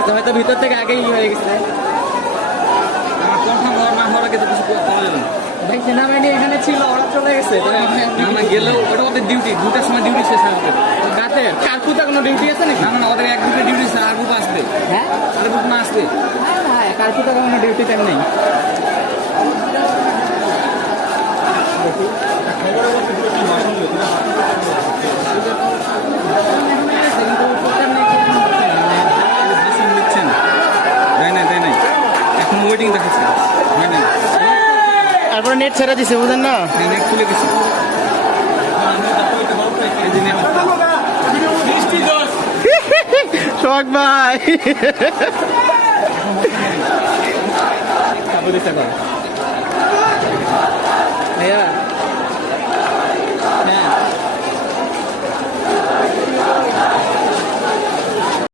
গেছে, হয়তো ভিতর থেকে আগেই হয়ে গেছে। কনফার্ম হওয়ার না হওয়ার আগে তো কিছু করা যাবে না। ভাই সেনাবাহিনী এখানে ছিল, ওরা চলে গেছে। না গেলেও ওটা ওদের ডিউটি, 2টার সময় ডিউটি শেষ হবে। রাতে কার্পুতে কোনো ডিউটি আছে নাকি? না ওদের 1-2টা ডিউটি আছে, আর গ্রুপ আসবে। হ্যাঁ আর গ্রুপ না আসবে। হ্যাঁ, কার্পুতে কোনো ডিউটি টাইম নেই। দিচ্ছেন তাই নাই এখন ওয়েটিং দেখাচ্ছে, হয় নাই। তারপরে নেট ছেড়ে দিছে, বুঝেন না? নেট খুলে দিচ্ছে। এই যে নেট শখ ভাই ভাইয়া